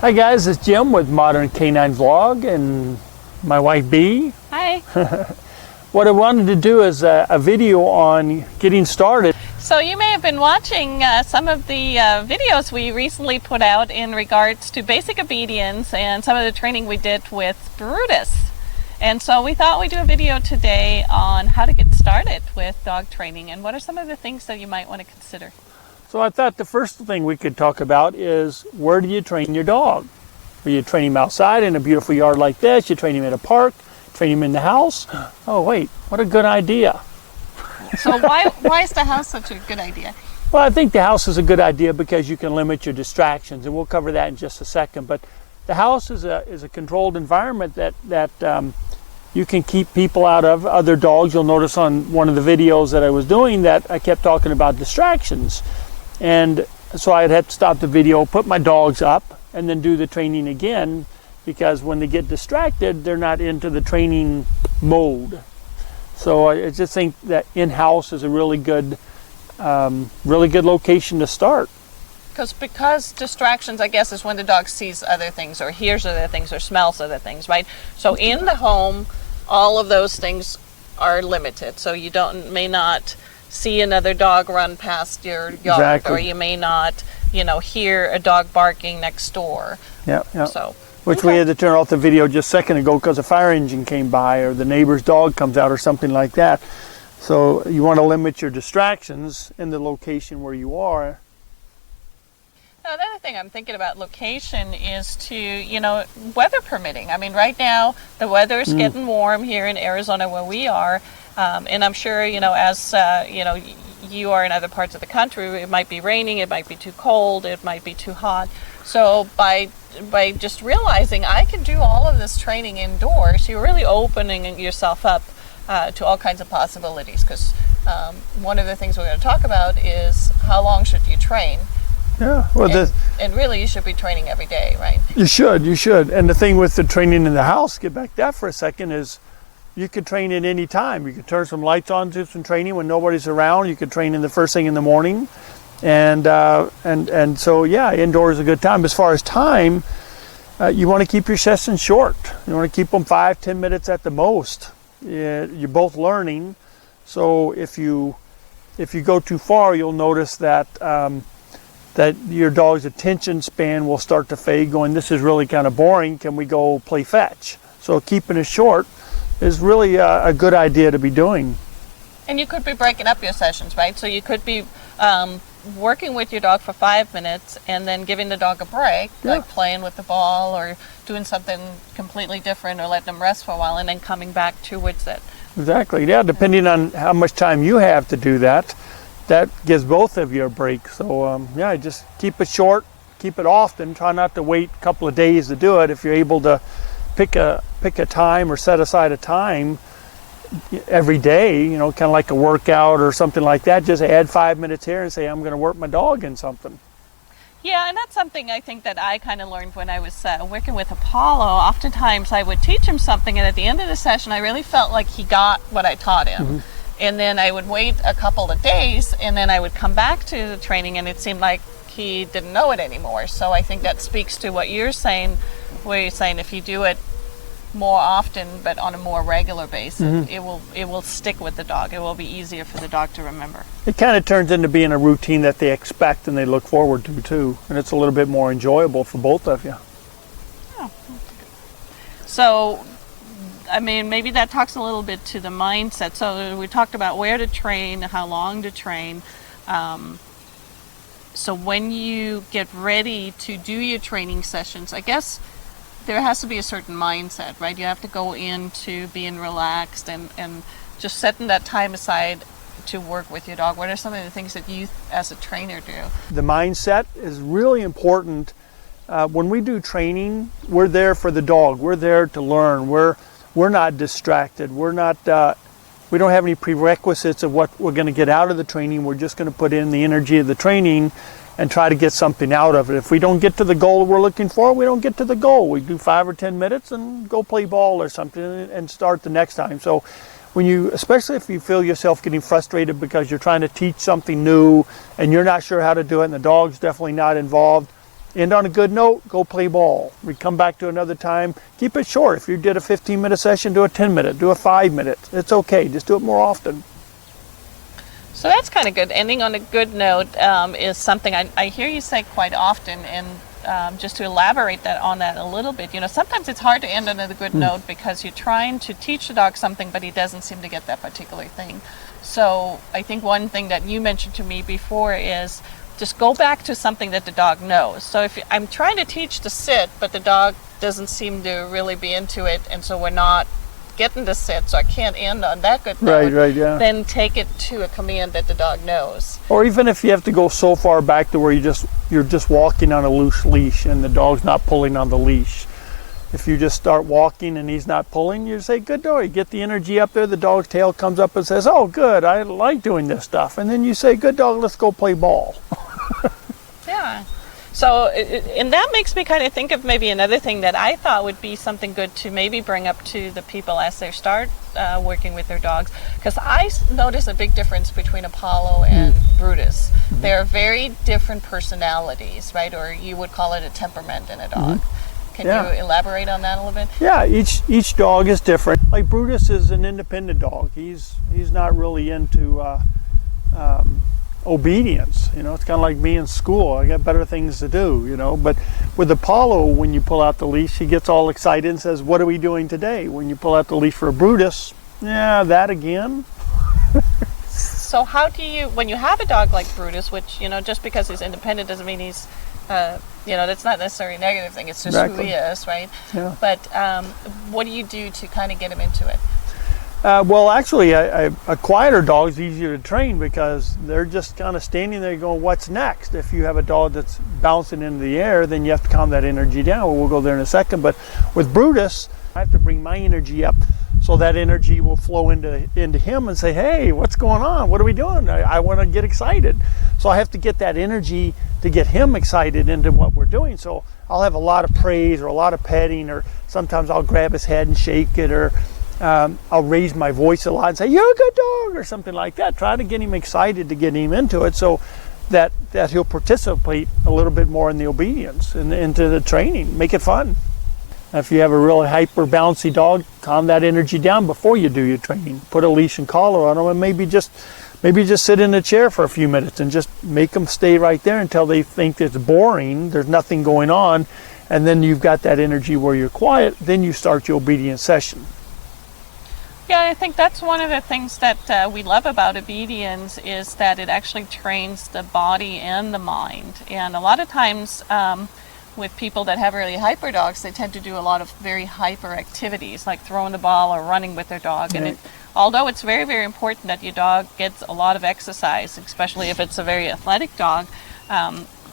Hi guys, it's Jim with Modern Canine Vlog and my wife Bee. Hi. What I wanted to do is a video on getting started. So you may have been watching some of the videos we recently put out in regards to basic obedience and some of the training we did with Brutus. And so we thought we'd do a video today on how to get started with dog training and what are some of the things that you might want to consider. So I thought the first thing we could talk about is, where do you train your dog? Are you train him outside in a beautiful yard like this? You train him in a park? Train him in the house? Oh wait, what a good idea. So why is the house such a good idea? Well, I think the house is a good idea because you can limit your distractions, and we'll cover that in just a second. But the house is a controlled environment that you can keep people out of, other dogs. You'll notice on one of the videos that I was doing that I kept talking about distractions. And so I'd have to stop the video, put my dogs up, and then do the training again, because when they get distracted, they're not into the training mode. So I just think that in-house is a really good location to start. Because distractions, I guess, is when the dog sees other things or hears other things or smells other things, right? So in the home, all of those things are limited. So you may not see another dog run past your yard, exactly. Or you may not, hear a dog barking next door. Yeah. So, which we had to turn off the video just a second ago because a fire engine came by or the neighbor's dog comes out or something like that. So you want to limit your distractions in the location where you are. Now, another thing I'm thinking about location is to, weather permitting. I mean, right now the weather is getting warm here in Arizona where we are. And I'm sure, as you are in other parts of the country, it might be raining, it might be too cold, it might be too hot. So by just realizing I can do all of this training indoors, you're really opening yourself up to all kinds of possibilities. Because one of the things we're going to talk about is how long should you train? Yeah, well, and really you should be training every day, right? You should. And the thing with the training in the house, get back to that for a second, is you could train at any time. You could turn some lights on, do some training when nobody's around. You could train in the first thing in the morning. And so, yeah, indoors is a good time. As far as time, you want to keep your sessions short. You want to keep them 5-10 minutes at the most. You're both learning. So if you go too far, you'll notice that that your dog's attention span will start to fade, going, this is really kind of boring. Can we go play fetch? So keeping it short is really a good idea to be doing. And you could be breaking up your sessions, right? So you could be working with your dog for 5 minutes and then giving the dog a break, like playing with the ball or doing something completely different or letting them rest for a while and then coming back towards it. Exactly, yeah, depending on how much time you have to do that, that gives both of you a break. So yeah, just keep it short, keep it often, try not to wait a couple of days to do it. If you're able to pick a time or set aside a time every day, kind of like a workout or something like that, just add 5 minutes here and say, I'm going to work my dog in something. Yeah, and that's something I think that I kind of learned when I was working with Apollo. Oftentimes I would teach him something, and at the end of the session I really felt like he got what I taught him. Mm-hmm. And then I would wait a couple of days, and then I would come back to the training, and it seemed like he didn't know it anymore. So I think that speaks to what you're saying, where you're saying if you do it more often but on a more regular basis, it will stick with the dog. It will be easier for the dog to remember. It kind of turns into being a routine that they expect and they look forward to too, and it's a little bit more enjoyable for both of you. Oh. So I mean, maybe that talks a little bit to the mindset. So we talked about where to train, how long to train. So when you get ready to do your training sessions, I guess there has to be a certain mindset, right? You have to go into being relaxed and just setting that time aside to work with your dog. What are some of the things that you as a trainer do? The mindset is really important. When we do training, we're there for the dog. We're there to learn. We're not distracted. We don't have any prerequisites of what we're going to get out of the training. We're just going to put in the energy of the training and try to get something out of it. If we don't get to the goal we're looking for, we don't get to the goal. We do 5 or 10 minutes and go play ball or something and start the next time. So especially if you feel yourself getting frustrated because you're trying to teach something new and you're not sure how to do it and the dog's definitely not involved, end on a good note, go play ball. We come back to another time, keep it short. If you did a 15-minute session, do a 10-minute, do a 5-minute. It's okay, just do it more often. So that's kind of good. Ending on a good note is something I hear you say quite often, and just to elaborate on that a little bit, sometimes it's hard to end on a good note because you're trying to teach the dog something, but he doesn't seem to get that particular thing. So I think one thing that you mentioned to me before is just go back to something that the dog knows. So if I'm trying to teach to sit, but the dog doesn't seem to really be into it, and so we're not getting to sit, so I can't end on that good note, right, yeah. then take it to a command that the dog knows. Or even if you have to go so far back to where you're just walking on a loose leash and the dog's not pulling on the leash. If you just start walking and he's not pulling, you say, good dog. You get the energy up there, the dog's tail comes up and says, oh, good, I like doing this stuff. And then you say, good dog, let's go play ball. Yeah. So, and that makes me kind of think of maybe another thing that I thought would be something good to maybe bring up to the people as they start working with their dogs. Because I notice a big difference between Apollo and Brutus. They're very different personalities, right? Or you would call it a temperament in a dog. Can you elaborate on that a little bit? Yeah, each dog is different. Like Brutus is an independent dog. He's not really into obedience. It's kind of like me in school. I got better things to do, But with Apollo, when you pull out the leash, he gets all excited and says, what are we doing today? When you pull out the leash for a Brutus, that again. So how do you, when you have a dog like Brutus, which, just because he's independent doesn't mean he's, that's not necessarily a negative thing. It's just who he is, right? Yeah. But what do you do to kind of get him into it? Well, actually, a quieter dog is easier to train because they're just kind of standing there going, what's next? If you have a dog that's bouncing into the air, then you have to calm that energy down. We'll go there in a second. But with Brutus, I have to bring my energy up so that energy will flow into him and say, hey, what's going on? What are we doing? I want to get excited. So I have to get that energy to get him excited into what we're doing. So I'll have a lot of praise or a lot of petting, or sometimes I'll grab his head and shake it, or I'll raise my voice a lot and say, you're a good dog, or something like that. Try to get him excited to get him into it so that he'll participate a little bit more in the obedience and into the training. Make it fun. If you have a really hyper bouncy dog, calm that energy down before you do your training. Put a leash and collar on them, and maybe just sit in a chair for a few minutes and just make them stay right there until they think it's boring, there's nothing going on, and then you've got that energy where you're quiet, then you start your obedience session. Yeah, I think that's one of the things that we love about obedience is that it actually trains the body and the mind. And a lot of times with people that have really hyper dogs, they tend to do a lot of very hyper activities like throwing the ball or running with their dog. Right. And although it's very, very important that your dog gets a lot of exercise, especially if it's a very athletic dog,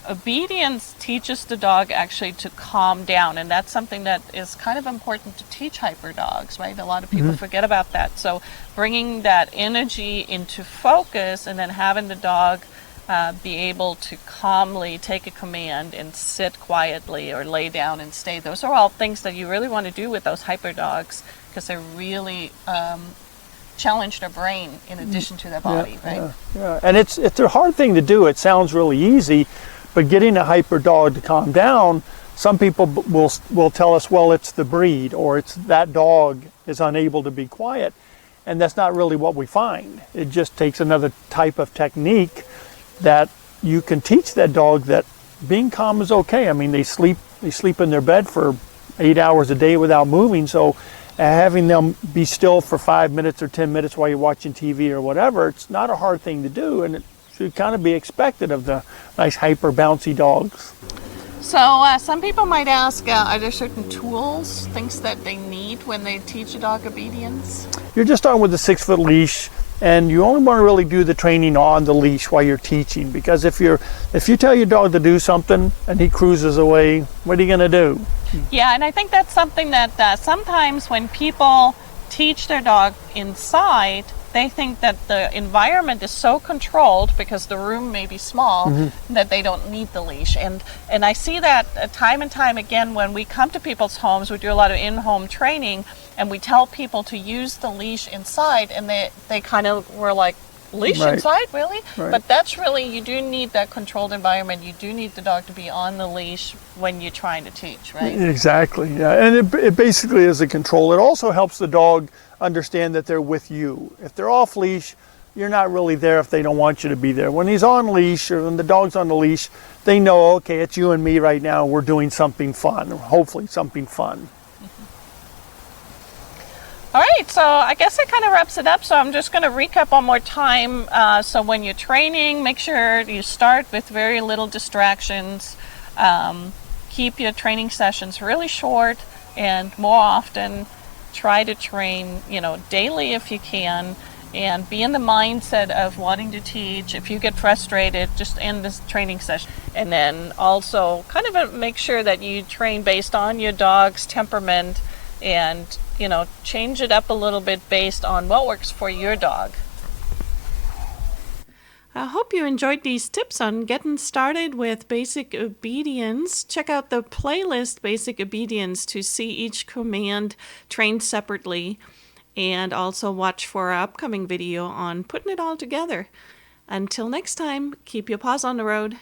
obedience teaches the dog actually to calm down, and that's something that is kind of important to teach hyper dogs, right? A lot of people forget about that. So bringing that energy into focus and then having the dog be able to calmly take a command and sit quietly or lay down and stay. Those are all things that you really want to do with those hyper dogs because they really challenge their brain in addition to their body, right? Yeah. And it's a hard thing to do. It sounds really easy, but getting a hyper dog to calm down, some people will tell us, well, it's the breed, or it's that dog is unable to be quiet. And that's not really what we find. It just takes another type of technique that you can teach that dog that being calm is okay. I mean, they sleep in their bed for 8 hours a day without moving, so having them be still for 5 minutes or 10 minutes while you're watching TV or whatever, it's not a hard thing to do, and it should kind of be expected of the nice hyper bouncy dogs. So some people might ask, are there certain tools, things that they need when they teach a dog obedience? You're just starting with a 6-foot leash, and you only want to really do the training on the leash while you're teaching, because if you tell your dog to do something and he cruises away, what are you going to do? Yeah, and I think that's something that sometimes when people teach their dog inside, they think that the environment is so controlled because the room may be small that they don't need the leash. And I see that time and time again when we come to people's homes. We do a lot of in-home training, and we tell people to use the leash inside, and they kind of were like leash Right. inside, really? Right. But that's really, you do need that controlled environment. You do need the dog to be on the leash when you're trying to teach, right? Exactly, yeah. And it basically is a control. It also helps the dog understand that they're with you. If they're off leash, you're not really there if they don't want you to be there. When he's on leash, or when the dog's on the leash, they know, okay, it's you and me right now. We're doing something fun, or hopefully something fun. All right, so I guess that kind of wraps it up. So I'm just going to recap one more time. So when you're training, make sure you start with very little distractions. Keep your training sessions really short, and more often try to train, daily if you can, and be in the mindset of wanting to teach. If you get frustrated, just end this training session. And then also kind of make sure that you train based on your dog's temperament, and change it up a little bit based on what works for your dog. I hope you enjoyed these tips on getting started with basic obedience. Check out the playlist Basic Obedience to see each command trained separately, and also watch for our upcoming video on putting it all together. Until next time, keep your paws on the road.